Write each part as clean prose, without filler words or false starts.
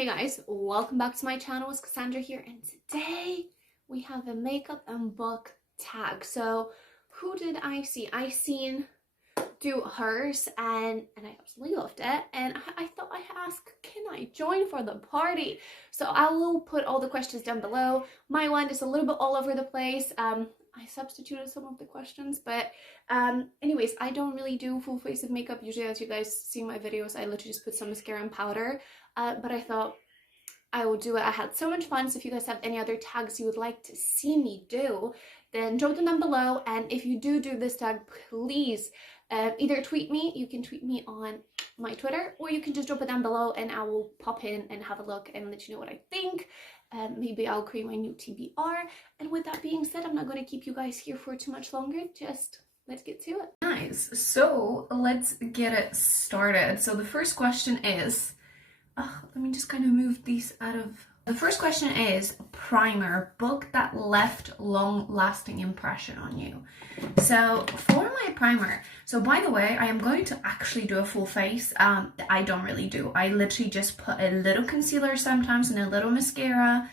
Hey guys, welcome back to my channel. It's Cassandra here, and today we have a makeup and book tag. So who did I see? I seen do hers and I absolutely loved it, and I thought I'd ask, can I join for the party? So I will put all the questions down below. My one is a little bit all over the place. I substituted some of the questions, but anyways, I don't really do full face of makeup usually. As you guys see my videos, I literally just put some mascara and powder, but I thought I will do it. I had so much fun. So if you guys have any other tags you would like to see me do, then drop them down below. And if you do this tag, please either tweet me. You can tweet me on my Twitter, or you can just drop it down below and I will pop in and have a look and let you know what I think. Maybe I'll create my new TBR. And with that being said, I'm not going to keep you guys here for too much longer. Just let's get to it. Nice. So let's get it started. So the first question is, let me just kind of move these out of. The first question is primer, book that left long-lasting impression on you. So for my primer, so by the way, I am going to actually do a full face. I don't really do. I literally just put a little concealer sometimes and a little mascara,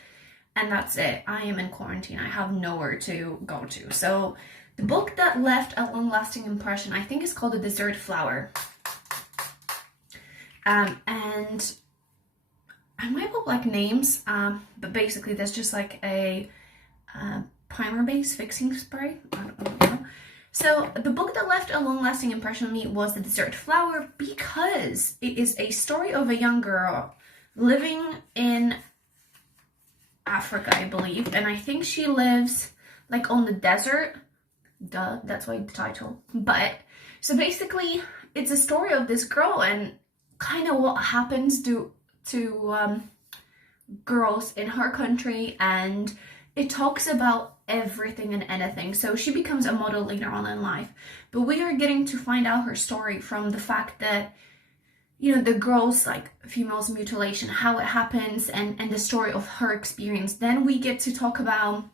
and that's it. I am in quarantine. I have nowhere to go to. So the book that left a long-lasting impression, I think, is called The Desert Flower. And I might put like names, but basically that's just like a primer-based fixing spray. I don't know. So the book that left a long-lasting impression on me was The Desert Flower, because it is a story of a young girl living in Africa, I believe, and I think she lives like on the desert. Duh, that's why the title. But so basically it's a story of this girl and kind of what happens to girls in her country, and it talks about everything and anything. So she becomes a model later on in life, but we are getting to find out her story from the fact that, you know, the girl's like female's mutilation, how it happens, and the story of her experience. Then we get to talk about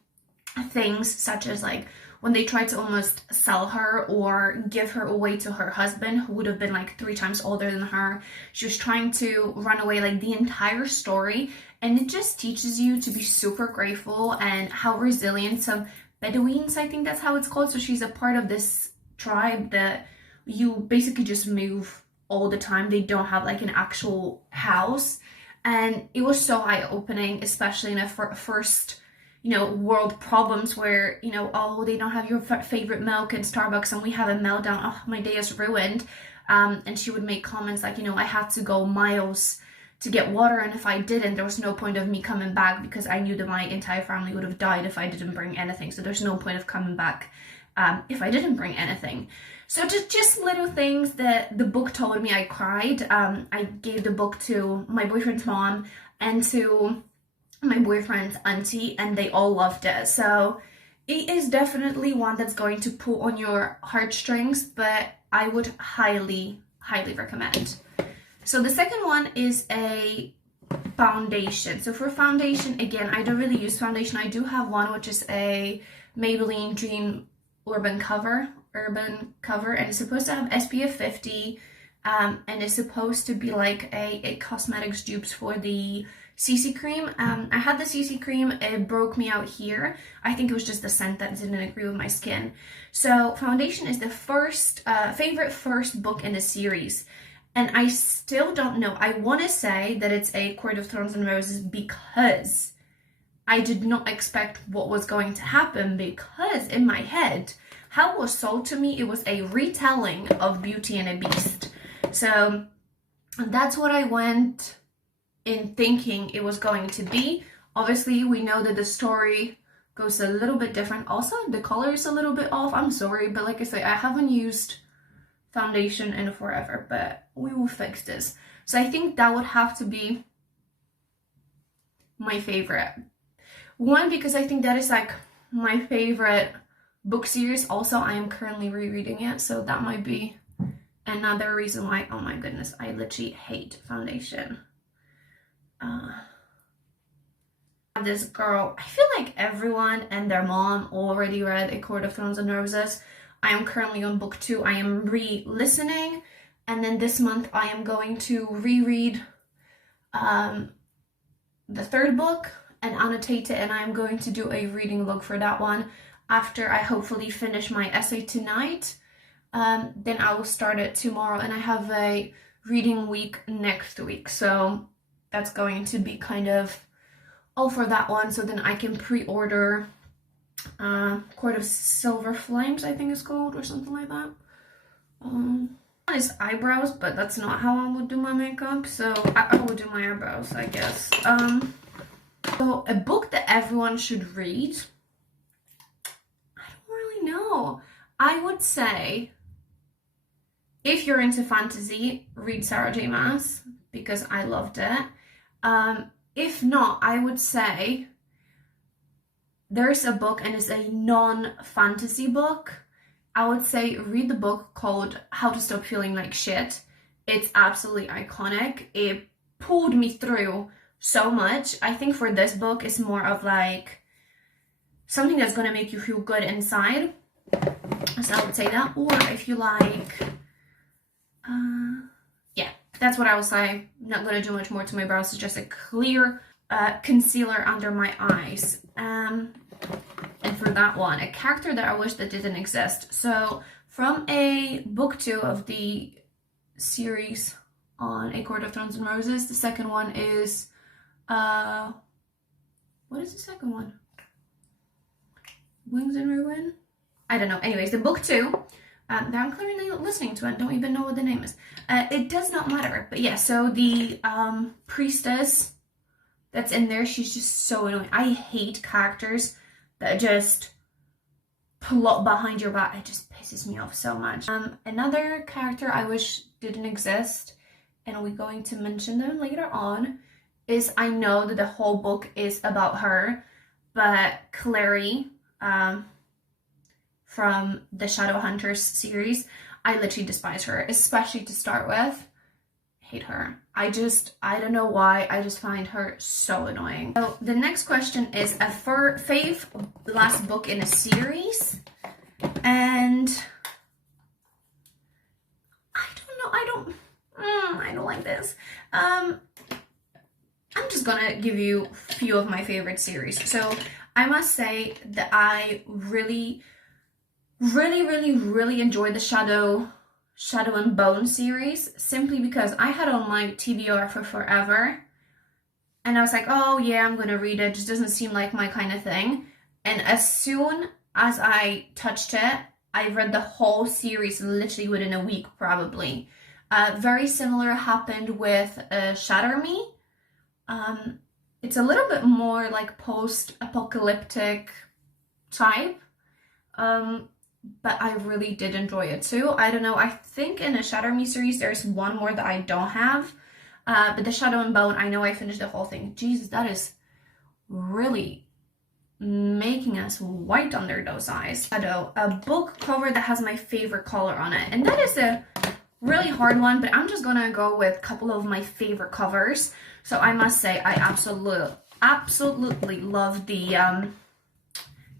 things such as like when they tried to almost sell her or give her away to her husband, who would have been like 3 times older than her. She was trying to run away, like the entire story. And it just teaches you to be super grateful and how resilient some Bedouins, I think that's how it's called. So she's a part of this tribe that you basically just move all the time. They don't have like an actual house. And it was so eye-opening, especially in a first, you know, world problems where, you know, oh, they don't have your favorite milk in Starbucks and we have a meltdown. Oh, my day is ruined. And she would make comments like, you know, I had to go miles to get water, and if I didn't, there was no point of me coming back because I knew that my entire family would have died if I didn't bring anything. So there's no point of coming back if I didn't bring anything. So just little things that the book told me. I cried. I gave the book to my boyfriend's mom and to my boyfriend's auntie, and they all loved it. So it is definitely one that's going to pull on your heartstrings, but I would highly recommend. So the second one is a foundation. So for foundation, again, I don't really use foundation. I do have one which is a Maybelline Dream Urban Cover, and it's supposed to have SPF 50, and it's supposed to be like a cosmetics dupes for the CC cream. I had the CC cream, it broke me out here. I think it was just the scent that didn't agree with my skin. So foundation is the favorite first book in the series, and I still don't know. I want to say that it's a Court of Thorns and Roses because I did not expect what was going to happen, because in my head, how it was sold to me, it was a retelling of Beauty and the Beast. So that's what I went in thinking it was going to be. Obviously, we know that the story goes a little bit different. Also, the color is a little bit off. I'm sorry, but like I say, I haven't used foundation in forever, but we will fix this. So I think that would have to be my favorite one, because I think that is like my favorite book series. Also, I am currently rereading it, so that might be another reason why. Oh my goodness, I literally hate foundation. This girl, I feel like everyone and their mom already read A Court of Thorns and Roses. I am currently on book 2. I am re-listening, and then this month I am going to reread the third book and annotate it, and I'm going to do a reading log for that one after I hopefully finish my essay tonight. Then I will start it tomorrow, and I have a reading week next week, so that's going to be kind of all for that one. So then I can pre-order Court of Silver Flames, I think it's called, or something like that. Is eyebrows, but that's not how I would do my makeup, so I would do my eyebrows, I guess. So a book that everyone should read, I don't really know. I would say, if you're into fantasy, read Sarah J Maas, because I loved it. If not, I would say there's a book, and it's a non-fantasy book. I would say read the book called How to Stop Feeling Like Shit. It's absolutely iconic. It pulled me through so much. I think for this book, it's more of like something that's going to make you feel good inside. So I would say that. Or if you like, yeah, that's what I would say. I'm not going to do much more to my brows. It's just a clear concealer under my eyes. And for that one, a character that I wish that didn't exist. So from a book 2 of the series on A Court of Thorns and Roses, the second one is, what is the second one? Wings and Ruin? I don't know. Anyways, the book 2, that I'm currently listening to and don't even know what the name is. It does not matter. But yeah, so the priestess that's in there, she's just so annoying. I hate characters that just plot behind your back. It just pisses me off so much. Another character I wish didn't exist, and we're going to mention them later on, is, I know that the whole book is about her, but Clary from the Shadowhunters series, I literally despise her, especially to start with. Hate her. I don't know why, I just find her so annoying. So the next question is a fave last book in a series, and I don't know, I don't like this. I'm just gonna give you a few of my favorite series. So I must say that I really enjoyed the Shadow and Bone series, simply because I had on my TBR for forever, and I was like, oh yeah, I'm gonna read it, just doesn't seem like my kind of thing. And as soon as I touched it, I read the whole series literally within a week, probably. Very similar happened with Shatter Me. It's a little bit more like post-apocalyptic type, but I really did enjoy it too. I don't know, I think in the Shatter Me series there's one more that I don't have, but the Shadow and Bone, I know I finished the whole thing. Jesus, that is really making us white under those eyes. Shadow, a book cover that has my favorite color on it, and that is a really hard one, but I'm just gonna go with a couple of my favorite covers. So I must say I absolutely love the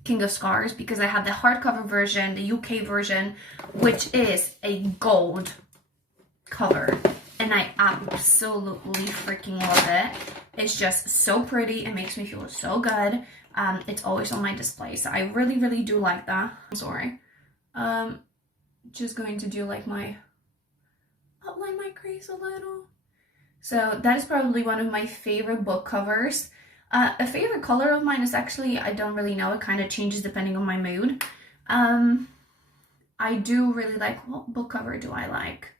King of Scars, because I had the hardcover version, the UK version, which is a gold cover, and I absolutely freaking love it. It's just so pretty. It makes me feel so good. It's always on my display, so I really do like that. I'm sorry. Just going to do like my outline my crease a little. So that is probably one of my favorite book covers. A favorite color of mine is actually, I don't really know, it kind of changes depending on my mood. I do really like, what book cover do I like?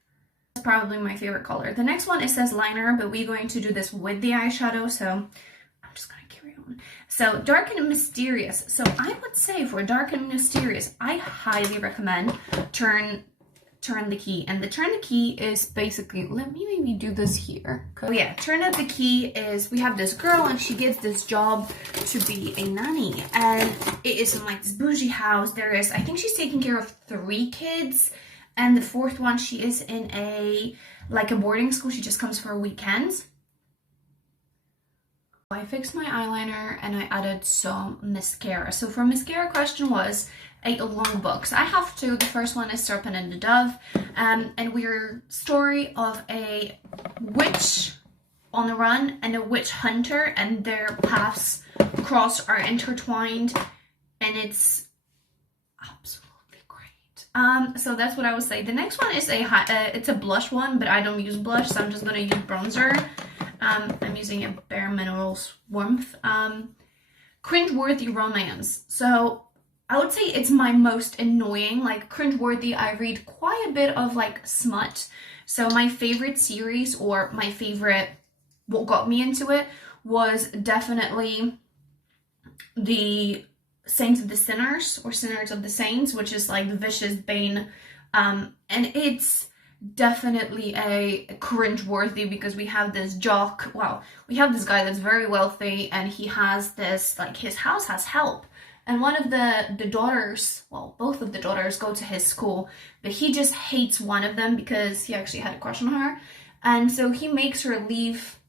That's probably my favorite color. The next one, it says liner, but we're going to do this with the eyeshadow, so I'm just gonna carry on. So Dark and Mysterious. So I would say for Dark and Mysterious, I highly recommend Turn the Key. And the Turn the Key is basically, let me maybe do this here. Oh yeah, Turn the Key is, we have this girl and she gets this job to be a nanny, and it is in like this bougie house. There is, I think she's taking care of 3 kids, and the 4th one, she is in a boarding school. She just comes for weekends. I fixed my eyeliner and I added some mascara. So for mascara, question was a long book. So I have 2. The first one is Serpent and the Dove, and we're story of a witch on the run and a witch hunter, and their paths cross are intertwined, and it's absolutely great. So that's what I would say. The next one is it's a blush one, but I don't use blush, so I'm just gonna use bronzer. I'm using a Bare Minerals Warmth. Cringeworthy romance. So I would say it's my most annoying. Like, cringeworthy, I read quite a bit of like smut. So my favorite series, or my favorite, what got me into it, was definitely the Saints of the Sinners, or Sinners of the Saints, which is like the Vicious Bane. And it's definitely a cringe-worthy, because we have this jock, well, we have this guy that's very wealthy, and he has this, like, his house has help, and one of the daughters, well, both of the daughters go to his school, but he just hates one of them because he actually had a crush on her, and so he makes her leave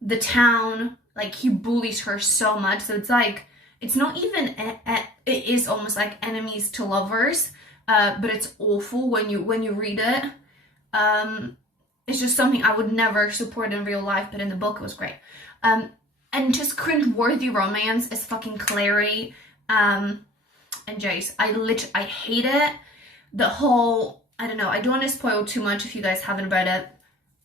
the town. Like, he bullies her so much, so it's like, it's not even it is almost like enemies to lovers, but it's awful when you read it. It's just something I would never support in real life, but in the book it was great. And just cringe-worthy romance is fucking Clary and Jace. I hate it. The whole, I don't know, I don't want to spoil too much if you guys haven't read it.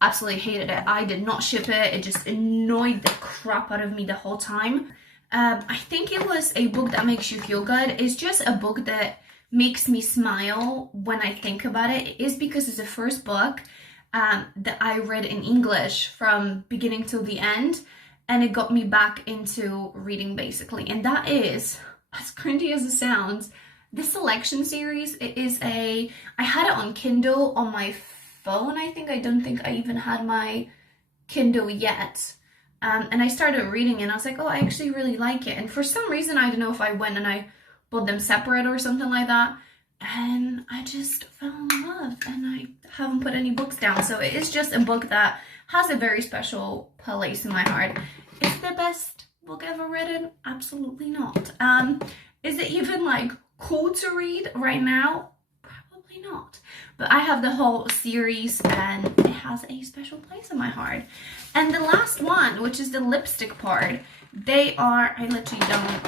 Absolutely hated it. I did not ship it. It just annoyed the crap out of me the whole time. I think it was a book that makes you feel good. It's just a book that makes me smile when I think about it. It is because it's the first book that I read in English from beginning till the end, and it got me back into reading, basically. And that is, as cringy as it sounds, the Selection series. It is I had it on Kindle on my phone, I think. I don't think I even had my Kindle yet. And I started reading it, and I was like, oh, I actually really like it. And for some reason, I don't know if I went and I bought them separate or something like that, and I just fell in love, and I haven't put any books down. So it is just a book that has a very special place in my heart. Is it the best book ever written? Absolutely not. Is it even like cool to read right now? Probably not. But I have the whole series, and it has a special place in my heart. And the last one, which is the lipstick part, I literally don't,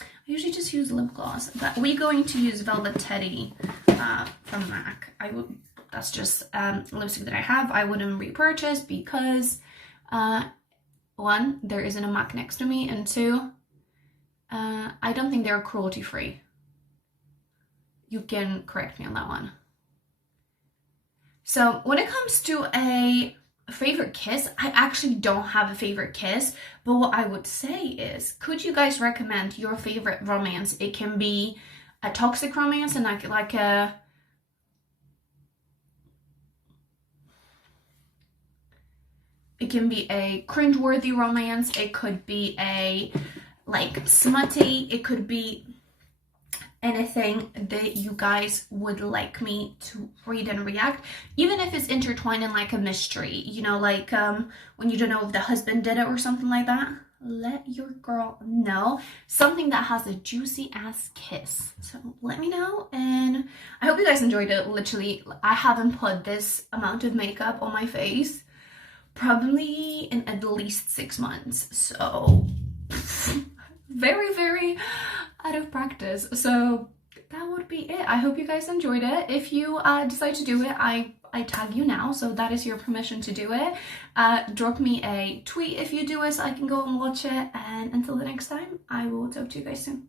I usually just use lip gloss, but we're going to use Velvet Teddy from MAC. That's just lipstick that I have. I wouldn't repurchase because, one, there isn't a MAC next to me, and two, I don't think they're cruelty free. You can correct me on that one. So when it comes to a favorite kiss, I actually don't have a favorite kiss, but what I would say is, could you guys recommend your favorite romance? It can be a toxic romance, and like a it can be a cringeworthy romance, it could be a like smutty, it could be anything that you guys would like me to read and react, even if it's intertwined in like a mystery, you know, like when you don't know if the husband did it or something like that. Let your girl know. Something that has a juicy ass kiss. So let me know, and I hope you guys enjoyed it. Literally, I haven't put this amount of makeup on my face probably in at least 6 months, so very, very out of practice. So that would be it. I hope you guys enjoyed it. If you decide to do it, I tag you now, so that is your permission to do it. Drop me a tweet if you do it so I can go and watch it, and until the next time, I will talk to you guys soon.